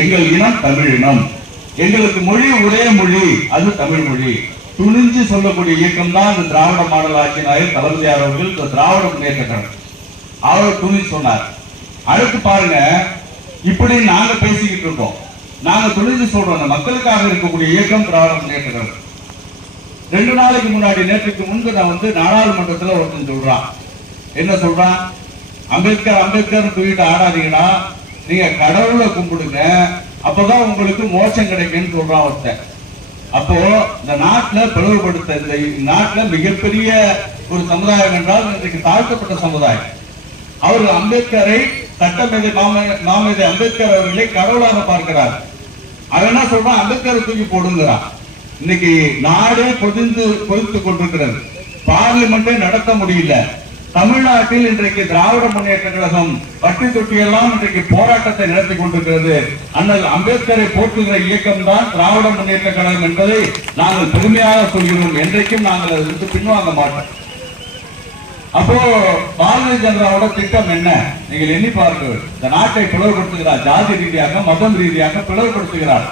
எங்கள் இனம் தமிழ் இனம். எங்களுக்கு மொழி ஒரே மொழி அது தமிழ் மொழி. துணிஞ்சு சொல்லக்கூடிய இயக்கம் தான் இந்த திராவிட மாடல் ஆட்சியினாயர் தளபதியார் அவர்கள் இந்த திராவிட முன்னேற்ற கழகம். அவர் துணிஞ்சு சொன்னார். அடுத்து பாருங்க இப்படி நாங்க பேசிக்கிட்டு இருக்கோம். நாங்க துணிஞ்சு சொல்றோம் மக்களுக்காக இருக்கக்கூடிய இயக்கம் திராவிட முன்னேற்ற கழகம். ரெண்டு நாளைக்கு முன்னாடி நேற்றுக்கு முன்பு நான் வந்து நாடாளுமன்றத்துல ஒருத்தன் சொல்றான். என்ன சொல்றான்? அம்பேத்கர் அம்பேத்கர் தூக்கிட்டு ஆடாதீங்கன்னா நீங்க கடவுளை கும்பிடுங்க அப்பதான் உங்களுக்கு மோட்சம் கிடைக்கும்னு சொல்றான் ஒருத்தன். அப்போ இந்த நாட்டுல பிளவுபடுத்த இந்த நாட்டுல மிகப்பெரிய ஒரு சமுதாயம் என்றால் இன்றைக்கு தாழ்த்தப்பட்ட சமுதாயம். அவர் அம்பேத்கரை சட்டமேதை மாமேதை அம்பேத்கர் அவர்களை கடவுளாக பார்க்கிறார். அவன் என்ன சொல்றான்? அம்பேத்கரை தூக்கி போடுங்கிறான். இன்னைக்கு நாடே பொதிந்து பொதித்துக் கொண்டிருக்கிறது. பார்லிமெண்டே நடத்த முடியல. தமிழ்நாட்டில் இன்றைக்கு திராவிட முன்னேற்ற கழகம் பட்டி தொட்டியெல்லாம் இன்றைக்கு போராட்டத்தை நடத்தி கொண்டிருக்கிறது. அண்ணல் அம்பேத்கரை போற்றுகிற இயக்கம் தான் திராவிட முன்னேற்ற கழகம் என்பதை நாங்கள் பெருமையாக சொல்கிறோம். என்றைக்கும் நாங்கள் அதிலிருந்து பின்வாங்க மாட்டோம். அப்போ பாரதிய ஜனதாவோட திட்டம் என்ன? நீங்கள் எண்ணி பார்க்க இந்த நாட்டை பிளவுபடுத்துகிறார். ஜாதி ரீதியாக மதம் ரீதியாக பிளவுபடுத்துகிறார்.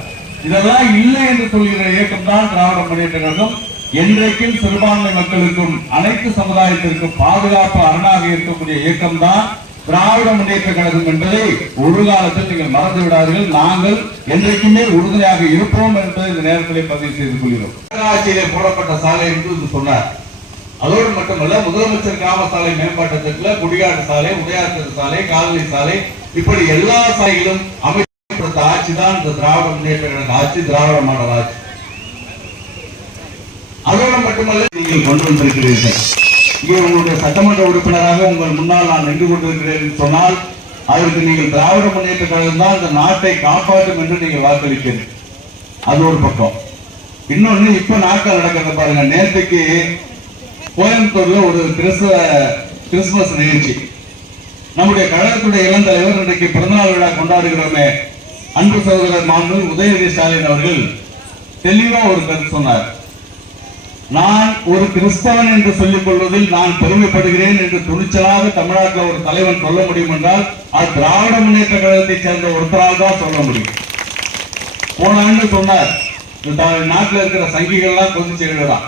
இதெல்லாம் இல்லை என்று சொல்கிற இயக்கம் தான் திராவிட முன்னேற்ற கழகம். என்றைக்கும் சிறுபான்மை மக்களுக்கும் அனைத்து சமுதாயத்திற்கும் பாதுகாப்பு அரணாக இருக்கக்கூடிய இயக்கம் தான் திராவிட முன்னேற்ற கழகம் என்பதை ஒரு காலத்தில் நீங்கள் மறந்து விடாதீர்கள். நாங்கள் என்றைக்குமே உறுதுணையாக இருப்போம் என்பதை இந்த நேரத்திலே பதிவு செய்து கொள்கிறோம். நகராட்சியிலே போடப்பட்ட சாலை என்று சொன்னார். அதோடு மட்டுமல்ல முதலமைச்சர் கிராம சாலை மேம்பாட்டு திட்டத்தில் குடியாட்டு சாலை உதயாத்திர சாலை காலனி சாலை இப்படி எல்லா சாலைகளும் அமைக்கப்பட்ட ஆட்சி தான் இந்த திராவிட முன்னேற்ற கழக ஆட்சி திராவிட மாடல் ஆட்சி. அதோடு மட்டுமல்ல நீங்கள் கொண்டு வந்திருக்கிறீர்கள். இங்கே உங்களுடைய சட்டமன்ற உறுப்பினராக உங்கள் முன்னால் நான் நின்று கொண்டிருக்கிறேன் சொன்னால் அதற்கு நீங்கள் திராவிட முன்னேற்ற கழகம் தான் இந்த நாட்டை காப்பாற்றும் என்று நீங்கள் வாக்களிக்கிறீர்கள். அது ஒரு பக்கம். இன்னொன்று இப்ப நாட்கள் நடக்கிறத பாருங்க. நேற்றுக்கு கோயம்புத்தூர்ல ஒரு கிறிஸ்துவ கிறிஸ்துமஸ் நிகழ்ச்சி. நம்முடைய கழகத்துடைய இளந்தலைவர் இன்றைக்கு பிறந்தநாள் விழா கொண்டாடுகிறோமே. அன்பு சகோதரர் மாண்பு உதயநிதி ஸ்டாலின் அவர்கள் தெளிவா ஒரு கருத்து சொன்னார். நான் ஒரு கிறிஸ்தவன் என்று சொல்லிக் கொள்வதில் நான் பெருமைப்படுகிறேன் என்று துணிச்சலாக தமிழ்நாட்டில் ஒரு தலைவன் சொல்ல முடியும் என்றால் அது திராவிட முன்னேற்ற கழகத்தை சேர்ந்த ஒருத்தரால் தான் சொல்ல முடியும். போன ஆண்டு சொன்னார் இந்த த- இருக்கிற சங்கிகள்லாம் கொதிச்சு எழுதுறான்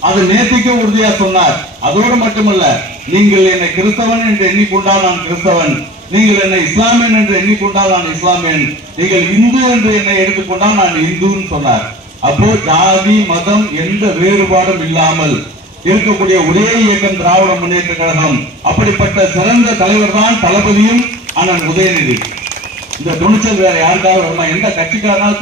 அது நேத்திக்கும் உறுதியா சொன்னார் அதோடு மட்டுமல்ல நீங்கள் என்னை கிறிஸ்தவன் என்று எண்ணிக்கொண்டால் நான் கிறிஸ்தவன் நீங்கள் என்னை இஸ்லாமியன் என்று எண்ணிக்கொண்டால் நான் இஸ்லாமியன் நீங்கள் இந்து என்று என்னை எடுத்துக்கொண்டால் நான் இந்துன்னு சொன்னார். அப்போ ஜாதி மதம் எந்த வேறுபாடும் இல்லாமல் இருக்கக்கூடிய ஒரே இயக்கம் திராவிட முன்னேற்ற கழகம். அப்படிப்பட்ட சிறந்த தலைவர் தான் தளபதியும் அண்ணன் உதயநிதி. இந்த துணிச்சல் வேற யாருக்காவது வருமா? எந்த கட்சிக்காரனாலும்